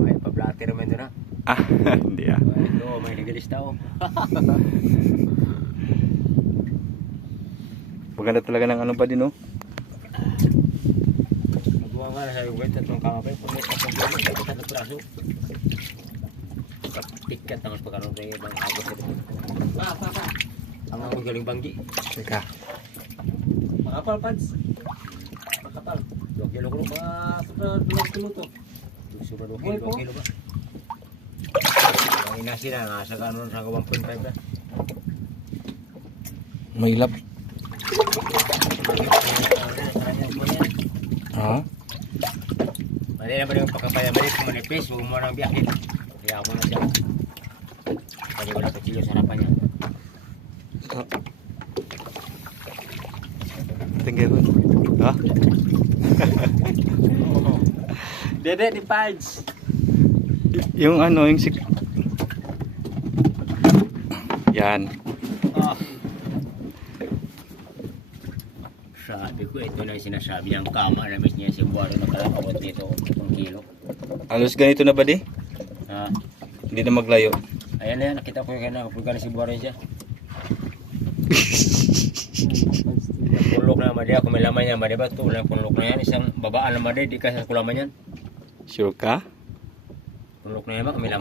May pa-blatter naman ito na. Ah, hindi ah. Ito, may legalis tao. Maganda talaga ng ano ba din, oh. Magawa nga na sa yung wait at mga kamapay. Kung may kapag-gawin, dapat na praso. Pikat ang mas pagkaroon ng ibang agos ito. Ang mga galing banggi. Teka. Makapal, Pads. Makapal. 2 kilo ko mga 2 kilo to. Suba 2 kilo, 2 kilo ba? Ang inasi na, nasa kanon sa 1.5 na. Mailap. Ha? Mali na ba yung pagkapayaman kung manipis, huwag mo nang biyakin. Kaya ako na siya. Pwede wala pa kilo sa harapan niya. Tingnan ko. Ha? Dede ni Pads. Yung ano, yung sik... Yan. Ah. Sabi ko, ito na yung sinasabi ang kama na miss niya si Buwaro na kalakawat dito, 1 kilo. Alos ganito na ba di? Ah. Hindi na maglayo. Ayan na yan, nakita ko yung kanina, si Buwaro siya. Punlok na naman diya, kung may laman yan, diba? Ito, walang punlok na yan, isang babaan naman diya, di kasi kulaman yan. Sure ka? Punlok na yan ba, kung may laman.